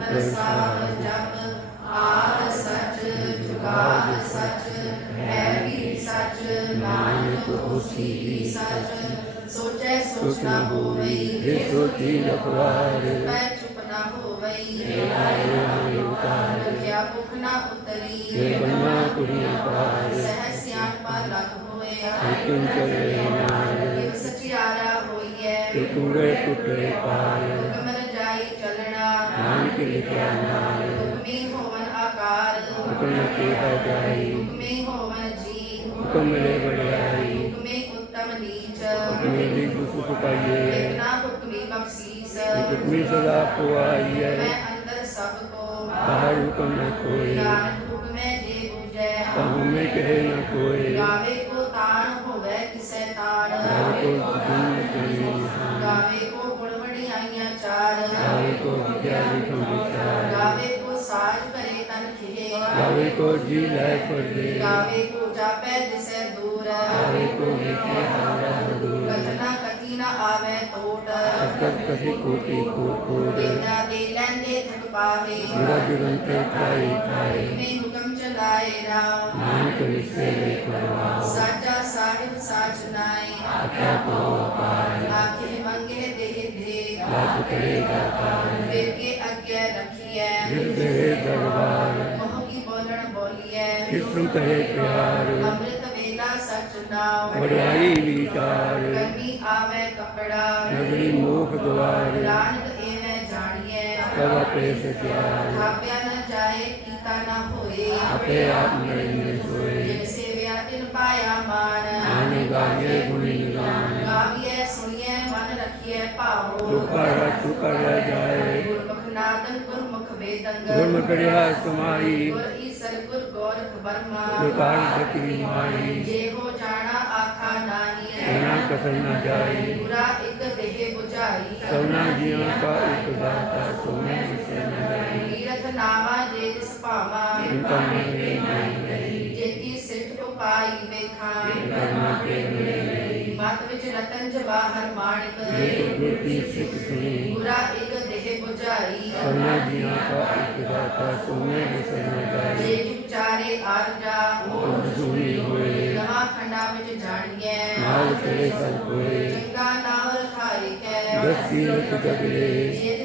ਪ੍ਰਸਾਦ ਜਪ ਆਦ ਸਚ ਜੁਗਾਦ ਸਚ ਹੈ ਵੀ ਸਚ ਨਾਨਕ ਹੋਸੀ ਵੀ ਸਚ ਸੋਚੈ ਸੋਚ ਨਾ ਹੋਵਈ ਜੇ ਸੋਚੀ ਲਖਵਾਰ ਮੈਂ ਚੁਪ ਨਾ ਹੋਵਈ ਆਏ ਉਤਾਰ ਲਖਿਆ ਭੁਖ ਨਾ ਉਤਰੀ ਜੇ ਬੰਨਾ ਕੁੜੀ ਪਾਰ ਸਹਿ ਸਿਆਣ ਪਰ ਲਖ ਹੋਇਆ ਹੁਕਮ ਚਲੇ ਨਾਲ ਤੇ ਕੂੜੇ ਟੁੱਟੇ ਪਾਰ ਹੁਕਮ ਰਜਾਈ ਚੱਲਣਾ। ਨਾਨਕ ਲਿਖਿਆ ਨਾਲ। ਹੁਕਮੀ ਹੋਵਨ ਆਕਾਰ ਹੁਕਮ ਕੀ ਹੈ ਜਾਈ। ਹੁਕਮੀ ਹੋਵਨ ਜੀ ਹੁਕਮ ਮਿਲੇ ਬੜਾਈ ਹੁਕਮੀ ਉੱਤਮ ਨੀਚ। ਮੇਰੀ ਗੁਸੁਖ ਪਾਈਏ ਇਤਨਾ ਹੁਕਮੀ ਬਖਸ਼ੀਸ। ਹੁਕਮੀ ਸਦਾ ਪੁਆਈ ਮੈਂ ਹੈ ਅੰਦਰ ਸਭ ਕੋ ਬਾਹਰ ਹੁਕਮ ਨ ਨਾਨਕ ਹੁਕਮੈ ਜੇ ਬੁਝੈ। ਕਹੂੰ ਮੈਂ ਕਹੇ ਨ ਕੋਏ ਗਾਵੇ ਕੋ ਤਾਣ ਹੋਵੇ ਕਿਸੈ। સ્થાન ગાવે કો ગુણવણી આયા ચાર ગાવે કો વિદ્યા વિક્રમ વિચાર ગાવે કો સાજ કરે તન ખે ગાવે કો જી લય પર દે ગાવે કો જાપે દિસે દૂર ગાવે કો લેખે હારા દૂર કથના કતીના આવે તોટ સકત કહી કોટી કો કોડ દેના દે લેંદે થક પાવે ગુરા ગુરંતે ખાઈ ખાઈ रताए राव नानक विसेवे करवाओ साचा साहिब साजनाए आख्या तो अपार आखे मंगे दे दे। बात करे दातार वेद के आज्ञा रखिए विसेवे दरबार। मोह की बोलण बोलिए कृष्ण करे प्यार। अमृत वेला सचनाओ बड़ाई विचार। कभी आवे कपड़ा। नगरी मोख द्वार। नानक एवे जानिए सब पे सत्यार ਆਪੇ ਆਪ ਮੇਰੇ ਨੇ ਸੋਏ। ਸੇਵਿਆ ਤਿਨ ਪਾਇਆ ਮਾਨ ਆਨੇ ਗਾਏ ਗੁਣੀ ਗਾਨ ਗਾਵੀਏ ਸੁਣੀਏ ਮਨ ਰਖੀਏ ਭਾਉ ਰੁਕੜ ਰੁਕੜ ਜਾਏ। ਗੁਰਮੁਖਨਾਥਨ ਗੁਰਮੁਖ ਵੇਦੰਗ। ਗੁਰਮੁਖ ਰਿਆ ਸੁਮਾਈ। ਗੁਰ ਈਸਰ ਗੁਰ ਗੋਰਖ ਬਰਮਾ ਗੁਰਕਾਰ ਜਤੀ ਮਾਈ। ਜੇ ਹੋ ਜਾਣਾ ਆਖਾ ਨਾਹੀ ਨਾ ਕਸਨ ਨਾ ਜਾਈ। ਪੂਰਾ ਇੱਕ ਦੇਹ ਬੁਝਾਈ। ਸਭਨਾ ਜੀਵਾਂ ਕਾ ਇੱਕ ਦਾਤਾ ਸੋਨੇ ਨਾਵਾ ਜੇ ਜਿਸ ਭਾਵਾ ਇਨਕਾ ਮਨੇ ਨਹੀਂ ਜੇਤੀ ਸਿੱਧ ਉਪਾਈ ਵੇਖਾਂ ਕਰਨਾ ਕੇ ਮਿਲੇ ਮਤ ਵਿੱਚ ਰਤਨ ਜਵਾਹਰ ਮਾਣਿਕ। ਜੇ ਗੁਰਤੀ ਸਿੱਖ ਸੁਣੀ ਪੂਰਾ ਇੱਕ ਦੇਹ 부ਝਾਈ ਸਭਨਾ ਜੀਆਂ ਕਾ ਇੱਕ ਦਾਤਾ ਸੋਨੇ ਵਿਸੇ ਨ ਜਾਈ ਜੇ ਵਿਚਾਰੇ ਆਰਜਾ ਤੁਮ ਸੁਣੀ ਹੋਏ। ਨਵਾਂ ਖੰਡਾ ਵਿੱਚ ਜਾਣੀਐ। ਨਾਲ ਚਲੇ ਸਭ ਕੋਏ। ਚੰਗਾ ਨਾਮ ਰਖਾਏ ਕੈ ਦਸੀ ਰਤ ਜਗਲੇ। ਜੇ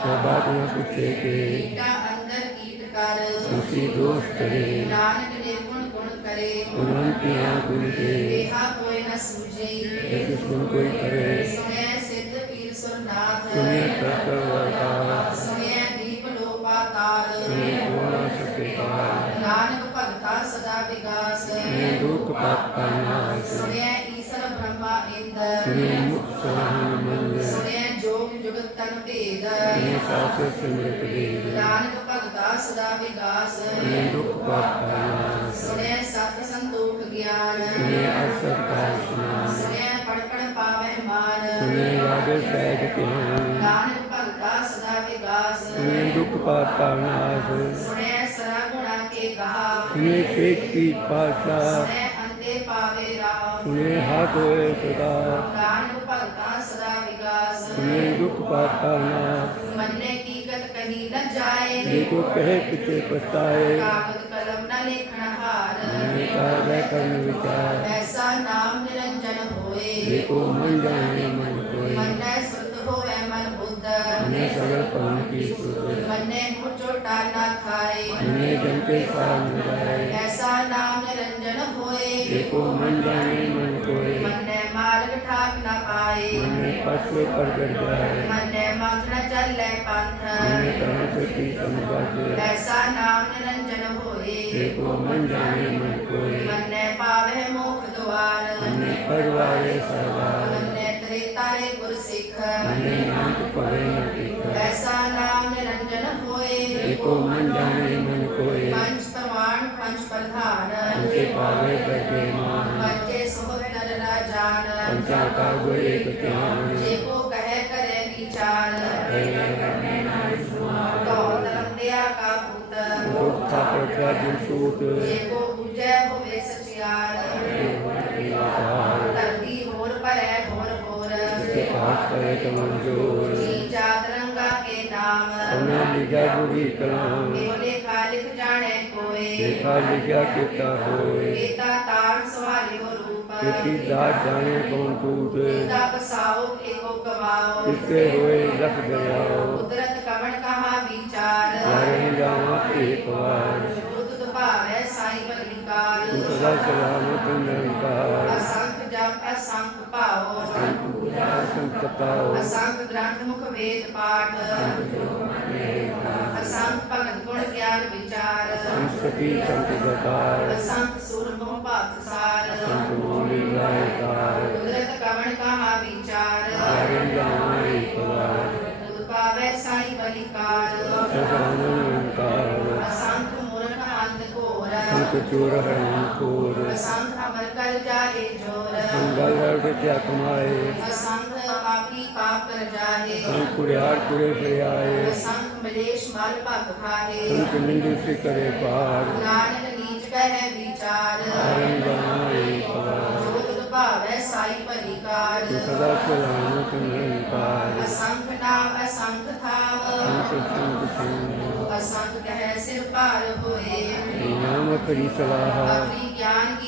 ਆਵਈ ਬਾਤ ਨ ਪੁੱਛੇ ਕੇ ਕੀਟਾ ਅੰਦਰ ਕੀਟ ਕਰ ਉਸੀ ਦੋਸ਼ ਕਰੇ। ਨਾਨਕ ਨਿਰਗੁਣ ਗੁਣ ਕਰੇ ਗੁਣਵੰਤੀਆਂ ਗੁਣ ਕੇ ਦੇਹਾ ਕੋਈ ਨ ਸੂਝਈ ਜਿਸ ਗੁਣ ਕੋਈ ਕਰੇ। ਸੁਣੈ ਸਿੱਧ ਪੀਰ ਸੁਰਨਾਥ ਸੁਨੇ ਤਤ ਵਰਤਾ ਸੁਣੈ ਦੀਪ ਲੋ ਪਾਤਾਲ ਸੁਨੇ ਬੋਲਾ ਸਕੇ ਪਾਰ ਨਾਨਕ ਭਗਤਾ ਸਦਾ ਵਿਗਾਸ ਸੁਨੇ ਦੁਖ ਪਾਪ ਕਾ ਨਾਸ਼ ਸੁਣੈ ਈਸਰ ਬ੍ਰਹਮਾ ਇੰਦ ਸੁਨੇ ਮੁਖ ਸਲਾਹਨ ਮੰਦ ਸੁਣੈ ਜੋਗ ਜੁਗਤ ਤਨ ਭੇਦ। ਸੁਨੇ ਸਾਸ ਸਿਮਰਤ ਦੇ ਨਾਨਕ ਭਗਤਾ ਸਦਾ ਵਿਗਾਸ ਨੇ ਦੁਖ ਪਾਪ ਤਾਇਆ ਸੁਣਿਆ ਸਤ ਸੰਤੋਖ ਗਿਆਨ। ਸੁਣੇ ਅਸਰ ਕਾਸ਼ਨਾ ਸੁਣਿਆ ਪੜ ਪੜ ਪਾਵੇ ਮਾਰ ਸੁਣੇ ਰਾਗ ਸਹਿਜ ਕੇ ਨਾਨਕ ਭਗਤਾ ਸਦਾ ਵਿਗਾਸ ਨੇ ਦੁਖ ਪਾਪ ਤਾਇਆ ਸੁਣਿਆ ਸਰਾ ਗੁਣਾ ਕੇ ਗਾਵ ਸੁਣੇ ਪੇਖ ਕੀ ਪਾਸ਼ਾ ਸੁਣੇ ਅੰਤੇ ਪਾਵੇ ਰਾਮ। ਸੁਣੇ ਹਾਥ ਹੋਏ ਸਦਾ। ਨਾਨਕ ਭਗਤਾ ਸਦਾ ਵਿਗਾਸ ਨੇ ਦੁਖ ਪਾਪ ਤਾਇਆ देखो कहे पिछे पछताए कलम विचार ऐसा नाम निरंजन होए। देखो मन जाने मन मन होए मन सगल पवन की सुध मने मुझो टाला खाए। मने जन के साथ मिलाए ऐसा नाम निरंजन होए। देखो मन जाने मन कोई मन ठाक न पाए मने पाछे पर चढ़ जाए मने मग्न चल ले पंथ मने कहो से की समझाते ऐसा नाम निरंजन होए। देखो मन जाने मन कोई मने पावे मोख द्वार। मने परवारे सरवार। मने त्रेतारे गुर सिख मने अंत पवे न ऐसा नाम निरंजन होए। देखो मन जाने मन कोई पंच प्रमाण पंच प्रधान। पंचे पावे करते मान विचार पंचा का गुरे ज्ञान जे को कह करे विचार तेरे करने ना विस्वार तो दंडिया का भूत भूत का प्रत्या जिन सूत जे को पूजे होवे सचियार तल्दी होर पर है भोर भोर जिसके पाठ करे तो मंजूर जी चादरंगा के नाम हमने लिखा गुरी कलाम बोले खालिक जाने कोई देखा लिखा किता होए बेता तार सवाली हो रू कौन टूट केता बसाओ एको कवाओ किसके होए लख दयाओ। कुदरत कवण कहा विचार? लारे जावा एक बार। बुद्ध भावै साई पर तू सदा सलामत निरंकार। असंख जप असंख पाओ। ਜਪਾਓ ਅਸੰਗ ਗ੍ਰੰਥ ਮੁਖ ਵੇਦ ਪਾਠ ਅਸੰਗ ਭਗਤ ਗੁਣ ਗਿਆਨ ਵਿਚਾਰ ਸੰਸਤੀ ਸੰਤ ਜਪਾਰ ਅਸੰਗ ਸੁਰ ਮੋਹ ਭਾਤ ਸਾਰ ਅਸੰਗ ਬੋਲੀ ਲਾਇਕਾਰ ਕੁਦਰਤ ਕਵਣ ਕਹਾ ਵਿਚਾਰ ਆਰਨ ਜਾਈ ਪਵਾਰ ਤੁਧ ਪਾਵੇ ਸਾਈ ਬਲਿਕਾਰ ਅਸੰਗ ਮੂਰਖ ਅੰਤ ਘੋਰ ਸੰਤ ਚੋਰ ਹਰਨ ਘੋਰ ਅਸੰਗ ਅਮਰ ਕਰ ਜਾਏ ਜੋਰ ਸੰਗਲ ਰਵਿ ਤੇ ਕਮਾਏ ਅਸੰਗ पाप कर जाहे कुड़ियार कुड़े फिर आए संख मलेश माल पग भाहे संख निंदु से करे पार नानक नीच कह विचार हरण बनाए पार जो तुद भावै साई परिकार सदा सलाम तुम्हें असंख नाम असंख थाव असंख संख असंख कह सिर पार होए नाम अपनी सलाह अपनी ज्ञान की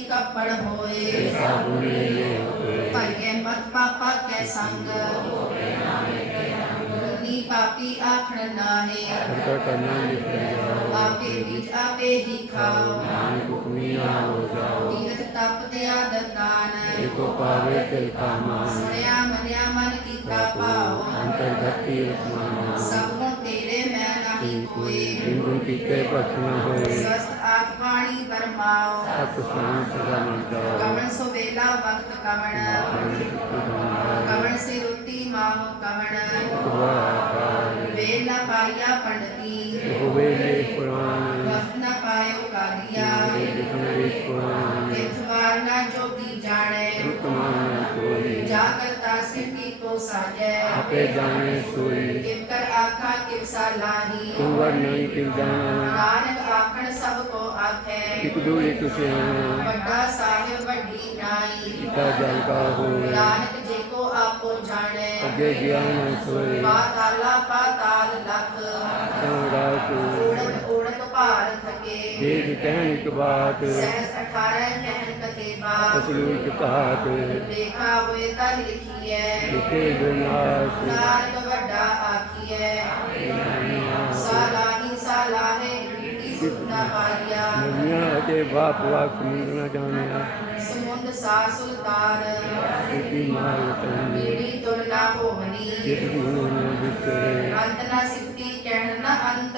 ਕੱਪੜ ਹੋਏ ਭਜੈ ਮਤ ਪਾਪਾ ਕੈ ਸੰਗ। ਨੀ ਪਾਪੀ ਆਖਣ ਨਾਹੇ। ਸਰਕਾ ਕਰਨਾ ਲਿਖਿਆ ਆਪੇ ਵਿੱਚ ਆਪੇ ਹੀ ਖਾਓ। ਨਾਨਕ ਕੁਮੀਆਂ ਹੋ ਜਾਓ। ਤੀਰਥ ਤਪ ਤੇ ਆਦਰ ਦਾਨ। ਏਕੋ ਪਾਵੇ ਤਿਲ ਕਾ ਮਾਨ। ਸੁਣਿਆ ਮੰਨਿਆ ਮਨ ਕੀਤਾ ਭਾਉ ਅੰਤਰ ਘਟੀ ਰਸਮਾਨਾ ਸਭ हानि कोई बिल्कुल पीते पक्ष न हो स्वस्थ आप वाणी परमाओ सत स्वामी सदा मिलताओ कमण सो। वेला वक्त कमण कमण से रुति माओ कमण वेल न पाया पंडती होवे ने पुराण वक्त न पायो कालिया पुराण ਸਿੱਧੀ ਕੋ ਸਾਜੈ ਆਪੇ ਜਾਣੇ ਸੋਈ ਕਿਵ ਕਰ ਆਖਾ ਕਿਵ ਸਾਲਾਹੀ ਤੂੰ ਵਰ ਨਹੀਂ ਕਿਲ ਜਾਣਾ ਨਾਨਕ ਆਖਣ ਸਭ ਕੋ ਆਖੈ ਇਕ ਦੂ ਇਕ ਸਿਆਣਾ ਵੱਡਾ ਸਾਹਿਬ ਵੱਡੀ ਨਾਈ ਪਿਤਾ ਜਲ ਕਾ ਹੋਵੇ ਨਾਨਕ ਜੇ ਕੋ ਆਪੋ ਜਾਣੈ ਅੱਗੇ ਗਿਆਨ ਸੋਈ ਪਾਤਾਲਾ ਪਾਤਾਲ ਲਖ ਤਾਂੜਾ ਕੋ ਓੜਕ ਓੜਕ ਭਾਰ ਥਕੇ ਦੇਖ ਕਹਿਣ ਇੱਕ ਬਾਤ ਸਹਿਸ 18 ਕਹਿਣ सतगुरु कृपा के देखा होए ता लिखी है लिखे विनाश नानक तो बड़ा आखी है सालाही सालाहे सुनना पाया दुनिया के बाप बाप सुनना जानिया। समुंद सा सुल्तान। की माल मेरी तुलना हो हनी अंत ना सिद्धि कहना अंत।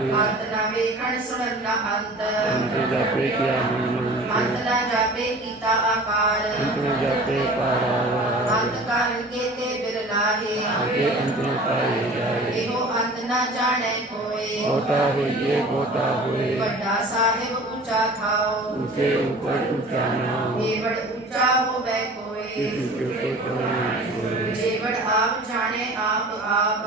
ਅੰਤ ਨਾ ਵੇਖਣ ਸੁਣਨ ਨਾ ਅੰਤ। ਅੰਤ ਜਾਪੇ ਕਿਆ ਮਨ ਅੰਤ ਨਾ ਜਾਪੇ ਕੀਤਾ ਆਕਾਰ। ਅੰਤ ਨ ਜਾਪੇ ਪਾਰਾਵਾ ਅੰਤ ਕਾਰਨ ਕੇਤੇ ਬਿਰਲਾਹੇ ਅਗੇ ਅੰਤ ਨ ਪਾਏ ਜਾਏ। ਇਹੋ ਅੰਤ ਨਾ ਜਾਣੈ ਕੋਏ। ਗੋਤਾ ਹੋਈਏ ਗੋਤਾ ਹੋਏ। ਵੱਡਾ ਸਾਹਿਬ ਉੱਚਾ ਥਾਓ ਉਸੇ ਉਪਰ ਉੱਚਾ ਨਾਮ ਜੀਵੜ ਉੱਚਾ ਹੋਵੇ ਕੋਏ। ਇਸ ਕੇ ਕੋ ਹੋਏ ਜੀਵੜ ਆਪ ਜਾਣੇ ਆਪ ਆਪ।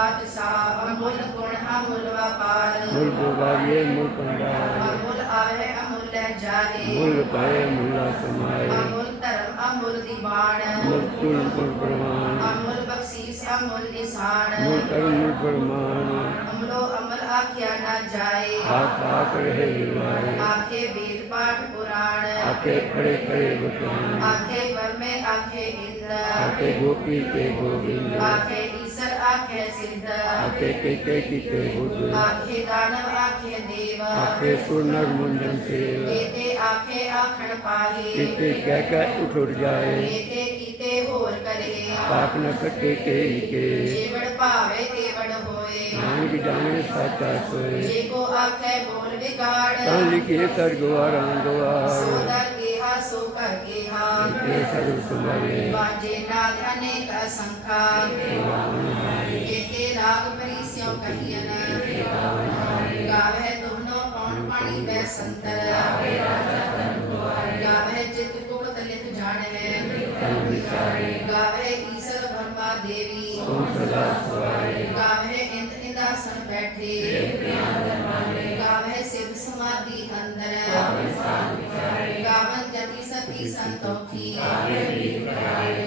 पात साव अमूल गुण अमूल वापार मूल गोबारिये मूल पंडार अमूल आवे अमूल जारे मूल भय मूल कमाए अमूल धर्म अमूल दीवान मूल कुल मूल प्रमाण अमूल बख्शीस अमूल निशान मूल कर्म मूल प्रमाण अमलो अमल आख्या न जाए हाथ हाथ रहे हिलवाए आखे वेद पाठ पुराण आखे खड़े खड़े बचान आखे पर में आखे इंद्र आखे गोपी के गोविंद। आखे आख्य सिद्ध आख्य टेके टिके भुज आख्य दानव आख्य देव। आख्य सुनर मुंडन सेव। एते आख्य आखण पाहे। एते कह कह उठ जाए। एते कीते होर करे। पाप न कटे के के। जेवड़ पावे तेवड़ होए। नानक जाने साचा सोए। जेको आखे बोल बिगाड़। तं लिखे कर गुवारा गुवार सोदा गेहा सो कर गेहा एते सर सुमरे बाजे नाद अनेक असंख्या राग भरी स्यों कहियन गावे दोनों पौन पानी वे संतर गावे चित को तले तु जाने गावे ईसर भरवा देवी। गावे इंद इंदासन बैठे। गावे सिद्ध समाधि अंदर। गावन जति सती संतोखी।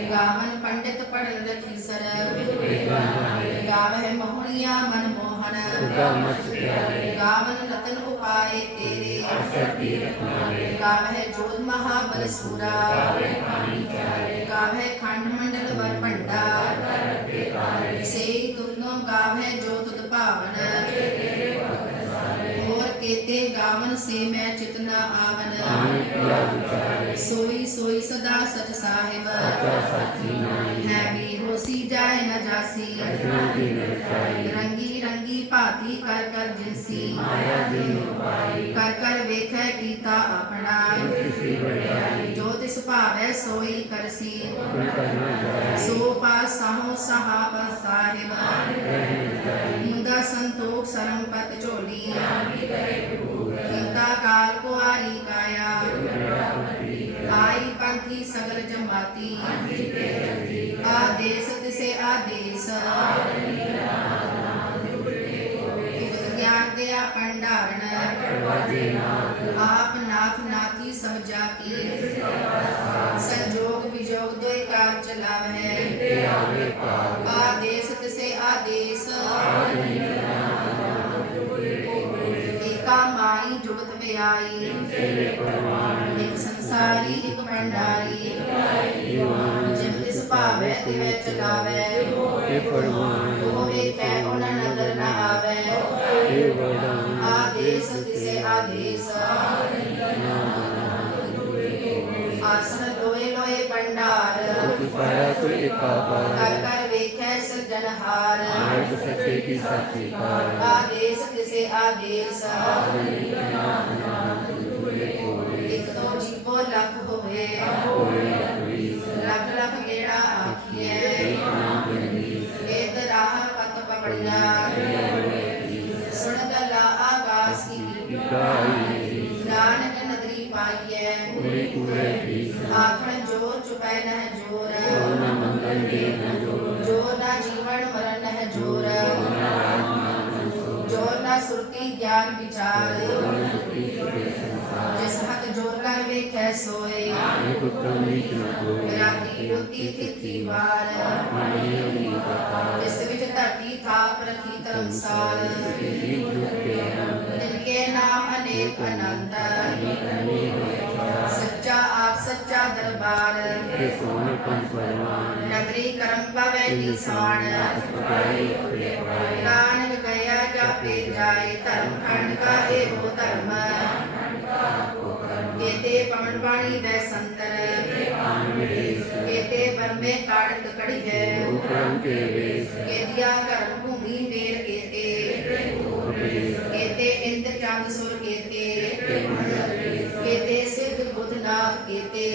गावन पंडित पढ़ रखी सर। ਗਾਵੇ ਮੋਹਣੀਆਂ ਮਨ ਮੋਹਣ। ਸੁਗਮਤ ਪਿਆਰੇ। ਗਾਵਨ ਰਤਨ ਉਪਾਏ ਤੇਰੇ। ਅਸਰ ਦੀ ਰਖਨਾਰੇ ਗਾਵੇ ਜੋਤ ਮਹਾਬਲ ਸੂਰਾ। ਗਾਵੇ ਪਾਣੀ ਚਾਰੇ ਗਾਵੇ ਖੰਡ ਮੰਡਲ ਵਰ ਭੰਡਾ। ਸੇ ਤੁਮ ਗਾਵੇ ਜੋਤ ਉਦਭਾਵਨ ते गावन से मैं चितना आवन। सोई सोई सदा सच साहेब। है भी होसी जाए न जासी। रंगी रंगी पाती कर कर जिसी। कर कर वेख कीता अपना। जो तिस भावे सोई करसी। सो पास सहो सहा साहेब। ਵੇਖੈ ਕੀਤਾ ਆਪਣਾ ਕਿਸੇ ਵਡਿਆਈ ਜੋ ਤਿਸ ਭਾਵੈ ਸੋਈ ਕਰਸੀ ਕੋਈ ਕਰਨਾ ਜਾਏ ਸੋ ਪਾਸ ਸਾਹੋ ਸਹਾਬ ਸਾਹਿਬ ਰਹਿ ਜਾਈ ਮੁੰਦਾ ਸੰਤੋਖ ਸਰਮ ਪਤ ਝੋਲੀ ਕੀਤਾ ਕਾਲ ਕੁਆਰੀ ਕਾਇਆ ਆਈ ਵਿਆਈ ਇੱਕ ਸੰਸਾਰੀ ਇੱਕ ਭੰਡਾਰੀ ਜਿਨ ਤਿਸ ਭਾਵੈ ਤਿਵੈ ਚਲਾਵੈ ਇਹ ਪਰਵਾਨ ਉਹ ਵੇਖੈ ਉਹਨਾਂ ਨਦਰ ਨ ਆਵੈ ਇਹ ਵਰਦਾਨ ਆਦੇਸ ਤਿਸੇ ਆਦੇਸ ਆਸਨ ਲੋਏ ਲੋਏ ਭੰਡਾਰ ਕਰ ਕਰ ਸਿਰਜਨਹਾਰ ਮਾਰਗ ਸੱਚੇ ਕੀ ਸਾਚੀ ਕਾਰ ਆਦੇਸ ਤਿਸੇ ਆਦੇਸ। ਤੋਂ ਜੀਵੋ ਲੱਖ ਹੋਵੇ। ਲੱਖ ਲੱਖ ਗੇੜਾ ਸੋਏ ਇਹ ਉਤਮ ਕੋਈ ਰਾਤੀ ਰੋਤੀ ਤਿੱਤੀ ਵਾਰ ਮਨੀ ਅਮੀ ਪਤਾ ਜਿਸ ਵਿੱਚ ਧਰਤੀ ਥਾਪ ਰਖੀ ਧਰਮਸਾਲ ਜੀ ਜੁਕੇ ਤਿਨ ਨਾਮ ਅਨੇਕ ਅਨੰਤ ਸੱਚਾ ਆਪ ਸੱਚਾ ਦਰਬਾਰ ਕੇ ਸੋਨੇ ਪੰਜ ਪਰਵਾਨ ਨਗਰੀ ਕਰਮ ਪਵੈ ਨਿਸਾਨ ਨਾਨਕ ਗਿਆ ਜਾਪੇ ਜਾਏ, ਧਰਮ ਖੰਡ ਕਾ ਇਹੋ ਧਰਮ? कमलवाणी व संतर केते वन में कारत कड़ी है केतिया कर भूमि वेर केते केते इंद्र चाँद सुर केते केते सिद्ध बुधनाथ केते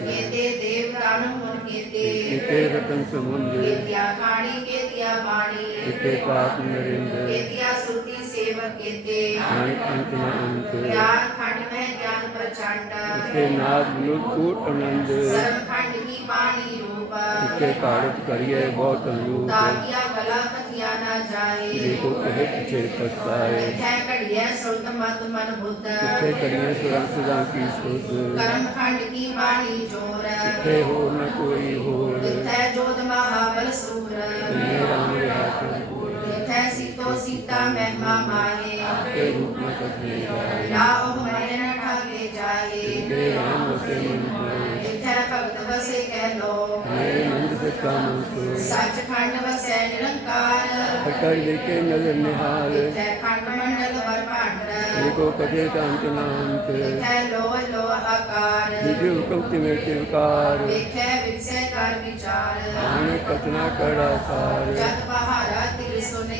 केते देव दानव मन केते केते अंत न अंत। ज्ञान खंड में ज्ञान प्रचांडा। इसके नाद लुटकूट आनंद। सर्व खंड की पानी रूप। इसके कारक करिए बहुत अनुरूप। ताकिया गला कथिया न जाए। देखो कहे पीछे पछताए। है कड़िए सुरत मत मन बुद्ध। इसके कड़िए सुरम सुधा की सुध। कर्म खंड की वाणी ज़ोर। इसके हो न कोई हो है जोध महाबल सूर। राम राम कैसितो सीता महिमा माहे आपके रूप में कथने या ओ हमारे न ठाके जाए तेरे नाम से इथे भगत वसे कह लो हरे मनसे काम सच खंड वसे निरंकार अकड़ देखे नजर निहाल इथे खंड मंडल वर पांड देखो कजे कांत नाम ते इथे लो लो आकार दिव्य हुकुम में तिलकार देखे विचय कर विचार आने कतना कड़ा सार जत बहारा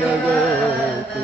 जगत्